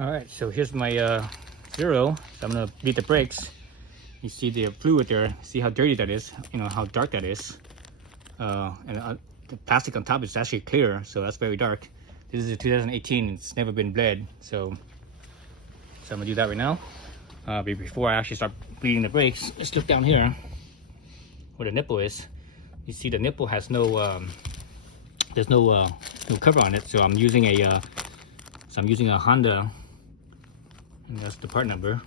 All right, so here's my zero. So I'm gonna beat the brakes. You see the fluid there. See how dirty that is. You know how dark that is. And the plastic on top is actually clear, so that's very dark. This is a 2018. It's never been bled, so I'm gonna do that right now. Before I actually start bleeding the brakes, let's look down here where the nipple is. You see the nipple has no there's no cover on it, so I'm using a Honda, and that's the part number.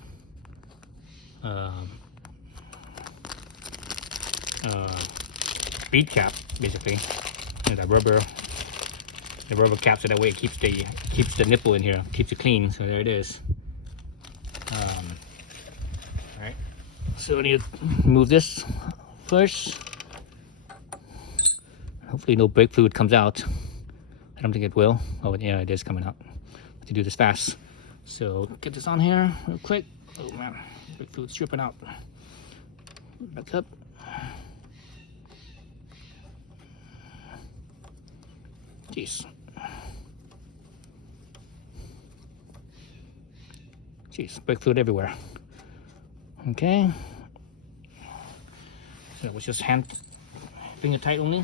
Bead cap, basically, and the rubber cap, so that way it keeps the nipple in here, keeps it clean. So there it is. All right, so I need to remove this first. Hopefully no brake fluid comes out. I don't think it will. Oh yeah, it is coming out. I have to do this fast. So get this on here real quick. Oh man, brake fluid's dripping out. Back up. Jeez. Brake fluid everywhere. Okay. So it was just finger tight only.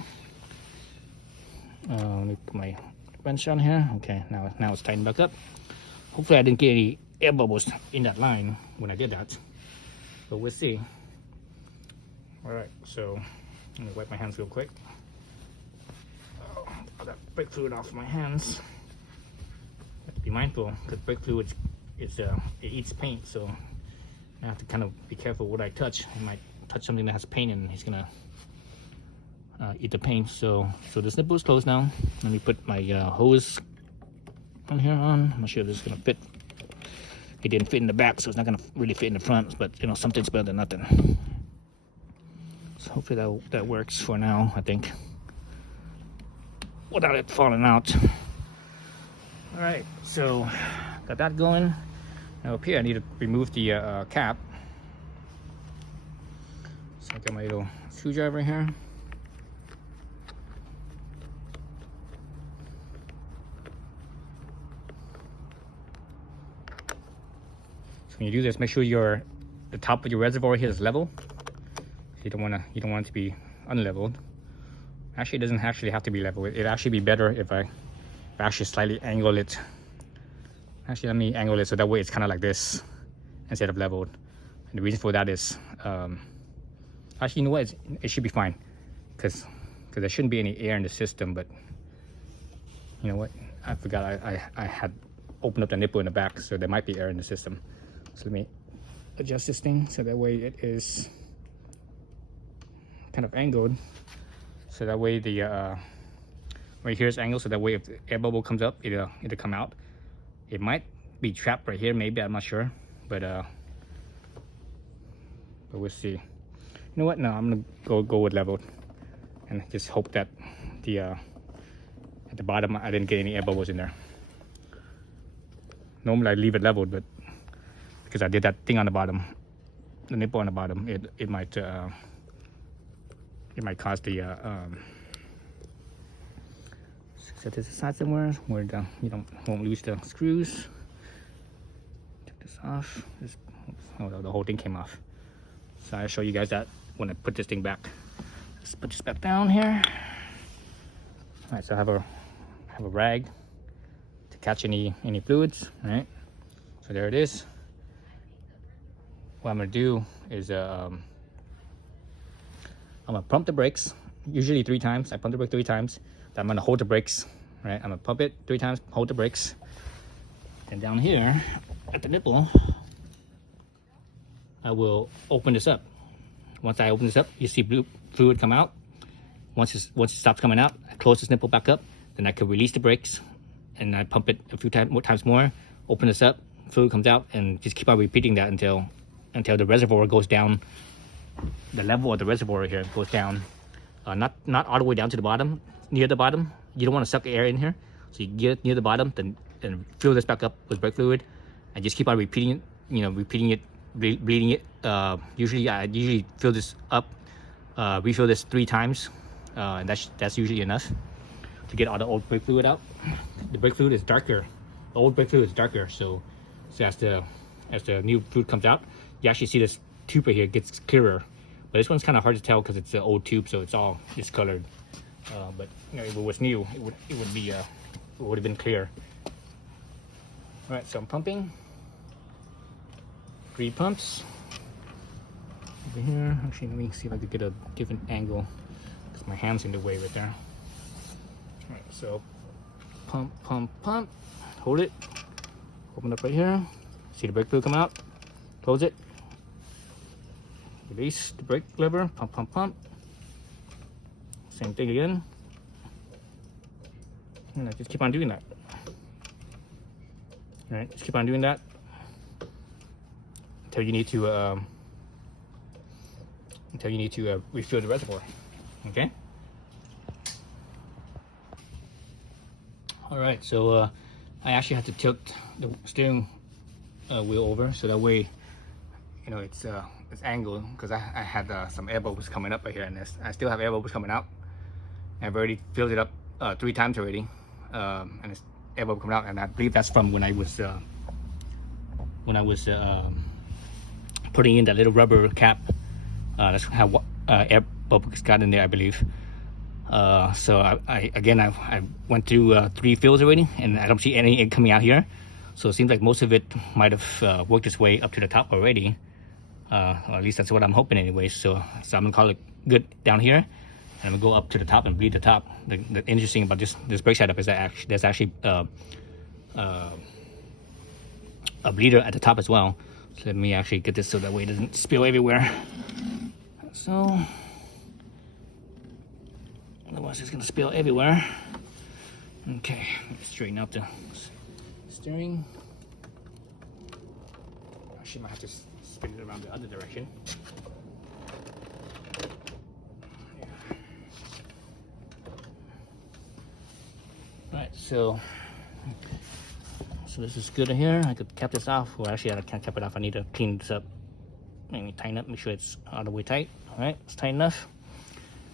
Let me put my wrench on here. Okay, now it's tightened back up. Hopefully I didn't get any air bubbles in that line when I did that, but we'll see. All right, so let me wipe my hands real quick. All that brake fluid off my hands. Have to be mindful because brake fluid it eats paint, so I have to kind of be careful what I touch. I might touch something that has paint and it's gonna eat the paint. So this nipple is closed now. Let me put my hose on here on. I'm not sure if this is gonna fit. It didn't fit in the back, so it's not gonna really fit in the front, but you know, something's better than nothing. So hopefully that works for now, I think, without it falling out. All right, so got that going. Now up here I need to remove the cap. So I got my little screwdriver here. So when you do this, make sure the top of your reservoir here is level. You don't want it to be unleveled. Actually, it doesn't actually have to be level. It'd actually be better if I actually slightly angle it. Actually, let me angle it so that way it's kind of like this instead of leveled. And the reason for that is, actually, you know what? It should be fine because there shouldn't be any air in the system. But you know what? I forgot I had opened up the nipple in the back, so there might be air in the system. So let me adjust this thing so that way it is kind of angled. So that way the right here is angled, so that way if the air bubble comes up, it'll come out. It might be trapped right here, maybe, I'm not sure, but we'll see. You know what? No, I'm gonna go with leveled, and just hope that at the bottom I didn't get any air bubbles in there. Normally I leave it leveled, but because I did that thing on the bottom, the nipple on the bottom, it might cause the set this aside somewhere where you won't lose the screws. Take this off. The whole thing came off. So I'll show you guys that when I put this thing back. Let's put this back down here. All right, so I have a rag to catch any fluids. All right, so there it is. What I'm gonna do is I'm gonna pump the brakes, usually 3 times. I pump the brake 3 times. Then I'm gonna hold the brakes, right? I'm gonna pump it 3 times, hold the brakes. And down here at the nipple, I will open this up. Once I open this up, you see blue fluid come out. Once it stops coming out, I close this nipple back up. Then I can release the brakes, and I pump it a few times more. Open this up, fluid comes out, and just keep on repeating that until the reservoir goes down. The level of the reservoir here goes down, not all the way down to the bottom. Near the bottom, you don't want to suck the air in here, so you get near the bottom, then fill this back up with brake fluid, and just keep on repeating it. You know, repeating it, bleeding it. Usually I fill this up, refill this 3 times, and that's usually enough to get all the old brake fluid out. The brake fluid is darker. The old brake fluid is darker, so So as the new fluid comes out, you actually see this tube right here gets clearer. But this one's kind of hard to tell because it's an old tube, so it's all discolored. But you know, if it was new, it would have been clear. All right, so I'm pumping. 3 pumps over here. Actually, let me see if I could get a different angle because my hand's in the way right there. All right, so pump, pump, pump. Hold it. Open up right here. See the brake fluid come out. Close it. Release the brake lever. Pump, pump, pump. Same thing again. And I just keep on doing that. All right, just keep on doing that until you need to refill the reservoir. Okay. All right, so I actually have to tilt the steering wheel over so that way, you know, it's angled because I had some air bubbles coming up right here, and I still have air bubbles coming out. I've already filled it up 3 times already, and it's air bubble coming out, and I believe that's from when I was putting in that little rubber cap. That's how air bubbles got in there, I believe. So I went through 3 fills already, and I don't see any coming out here. So it seems like most of it might have worked its way up to the top already. Or at least that's what I'm hoping anyways. So I'm gonna call it good down here, and I'm gonna go up to the top and bleed the top. The interesting about this brake setup is that there's actually a bleeder at the top as well. So let me actually get this so that way it doesn't spill everywhere. So otherwise it's gonna spill everywhere. Okay, straighten up the steering. Actually might have to spin it around the other direction. Yeah. Alright, so this is good in here. I could cap this off. Well, actually I can't cap it off. I need to clean this up. Maybe tighten up, make sure it's all the way tight. Alright, it's tight enough.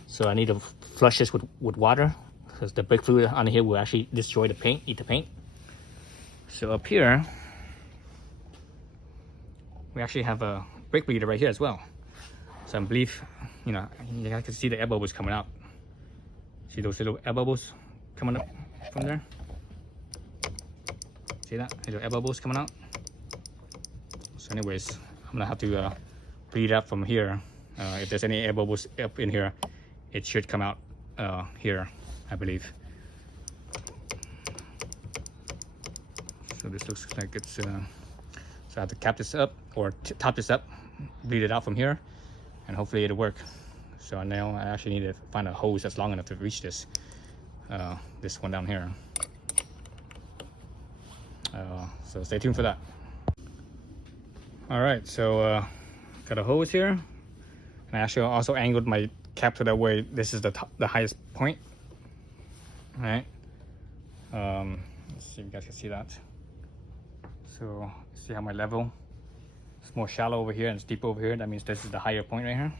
So I need to flush this with water because the brake fluid on here will actually destroy the paint, eat the paint. So up here, we actually have a brake bleeder right here as well. So I believe, you know, you guys can see the air bubbles coming out. See those little air bubbles coming up from there? See that? Little air bubbles coming out. So anyways, I'm gonna have to bleed out from here. If there's any air bubbles up in here, it should come out here, I believe. So this looks like it's, so I have to cap this up or top this up, bleed it out from here, and hopefully it'll work. So now I actually need to find a hose that's long enough to reach this, this one down here. So stay tuned for that. All right, so got a hose here, and I actually also angled my cap so that way this is the highest point. All right. Let's see if you guys can see that. So see how my level, it's more shallow over here and it's deep over here. That means this is the higher point right here.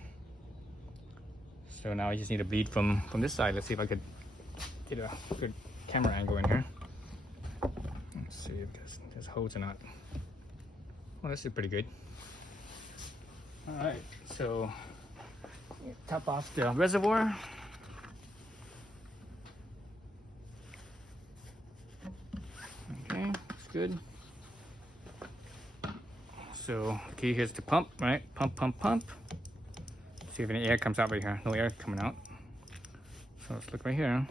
So now I just need to bleed from this side. Let's see if I could get a good camera angle in here. Let's see if there's holes or not. Well, this is pretty good. All right, so top off the reservoir. Okay, that's good. So the key here is to pump, right? Pump, pump, pump. See if any air comes out right here. No air coming out. So let's look right here.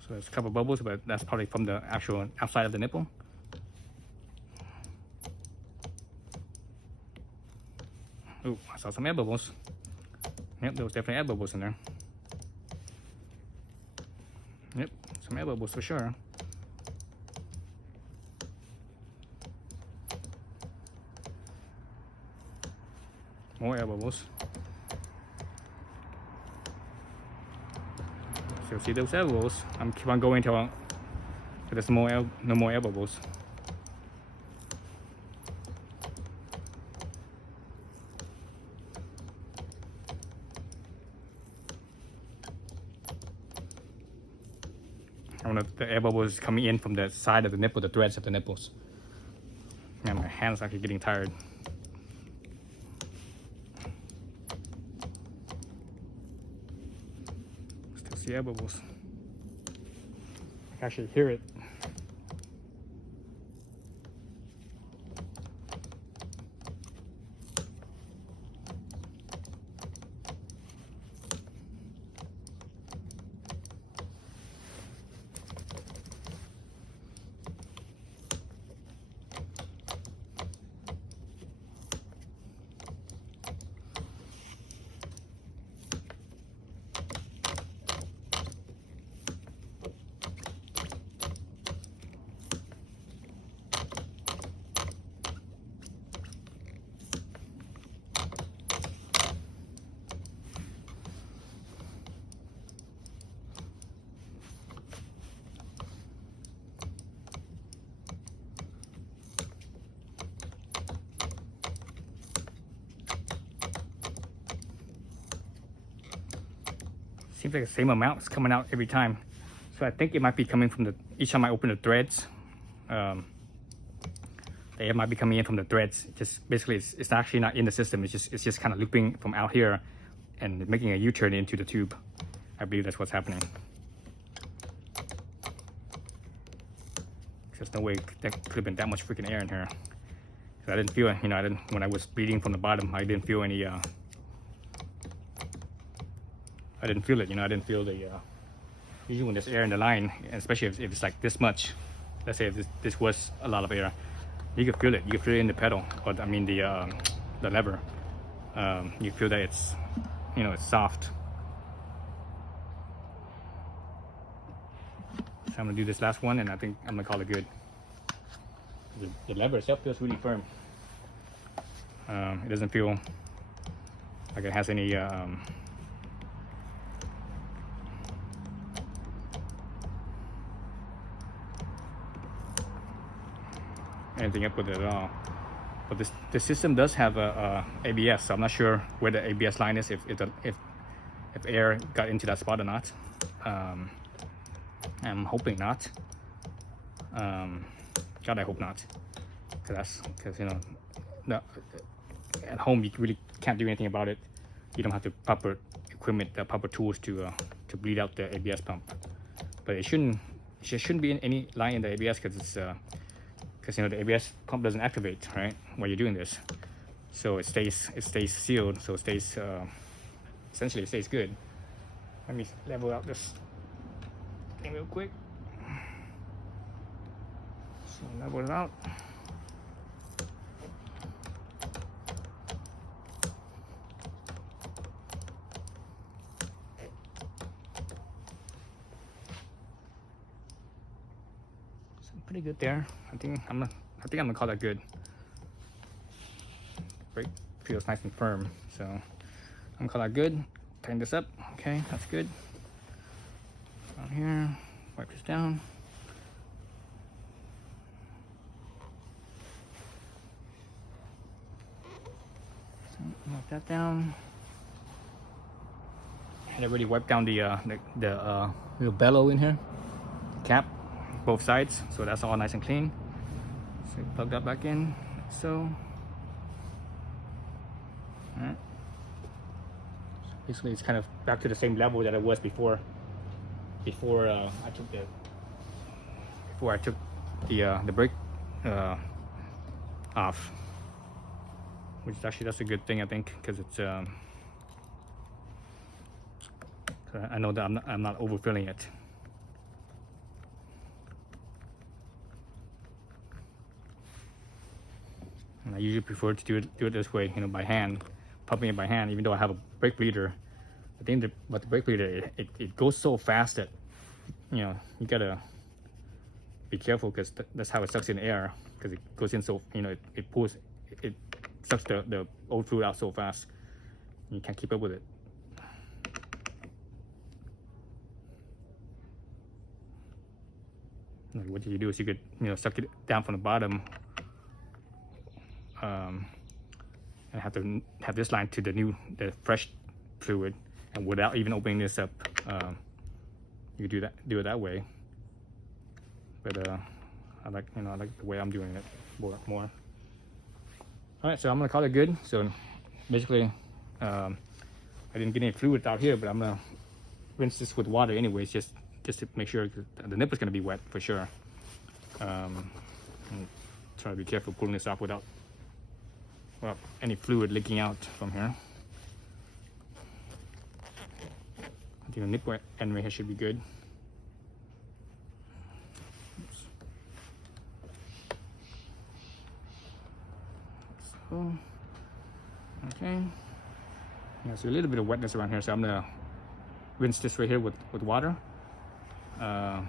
So there's a couple bubbles, but that's probably from the actual outside of the nipple. Oh, I saw some air bubbles. Yep, there was definitely air bubbles in there. Yep, some air bubbles for sure. More air bubbles. So see those air bubbles? I'm keep on going until there's no more air bubbles. I'm the air bubbles coming in from the side of the nipple, the threads of the nipples. And my hands are actually getting tired. Still see air bubbles. I can actually hear it. Seems like the same amount is coming out every time. So I think it might be coming from each time I open the threads. The air might be coming in from the threads. Just basically, it's actually not in the system. It's just kind of looping from out here and making a U-turn into the tube. I believe that's what's happening. There's no way there could have been that much freaking air in here. I didn't feel, when I was bleeding from the bottom, I didn't feel any. I didn't feel it, I didn't feel the, usually when there's air in the line, especially if it's like this much, let's say if this was a lot of air, you can feel it. You can feel it in the pedal, or I mean the lever. You feel that it's, it's soft. So I'm gonna do this last one, and I think I'm gonna call it good. The lever itself feels really firm. It doesn't feel like it has any, anything up with it at all. But the system does have a ABS, so I'm not sure where the ABS line is, if air got into that spot or not. I'm hoping not. God, I hope not, because at home you really can't do anything about it. You don't have the proper equipment, the proper tools to bleed out the ABS pump. But it shouldn't be in any line in the ABS, because it's because the ABS pump doesn't activate right while you're doing this, so it stays sealed, so it stays essentially it stays good. Let me level out this thing real quick. So level it out. Pretty good there. I think I'm gonna call that good. Brake feels nice and firm, so I'm gonna call that good. Tighten this up. Okay, that's good. Down here, wipe this down. So wipe that down. And I already wiped down the little bellow in here, cap, both sides, so that's all nice and clean. So plug that back in, like so. All right. So basically, it's kind of back to the same level that it was before. Before I took the brake off, which actually that's a good thing, I think, because it's I know that I'm not overfilling it. And I usually prefer to do it this way, by hand, pumping it by hand, even though I have a brake bleeder. I think but the brake bleeder, it goes so fast that, you gotta be careful, because that's how it sucks in air, because it goes in so, it pulls, it sucks the old fluid out so fast. You can't keep up with it. What you do is you could, suck it down from the bottom, and have this line to the fresh fluid, and without even opening this up, you do it that way. but I like the way I'm doing it more. All right, so I'm gonna call it good. So basically, I didn't get any fluid out here, but I'm gonna rinse this with water anyways, just to make sure the nipple's gonna be wet for sure. And try to be careful pulling this off without any fluid leaking out from here. I think the nipple end right here should be good. Oops. So, okay. Yeah, so a little bit of wetness around here, so I'm gonna rinse this right here with water. And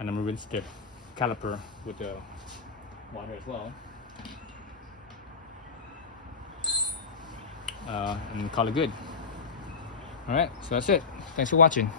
I'm gonna rinse the caliper with the water as well. And call it good. All right, so that's it. Thanks for watching.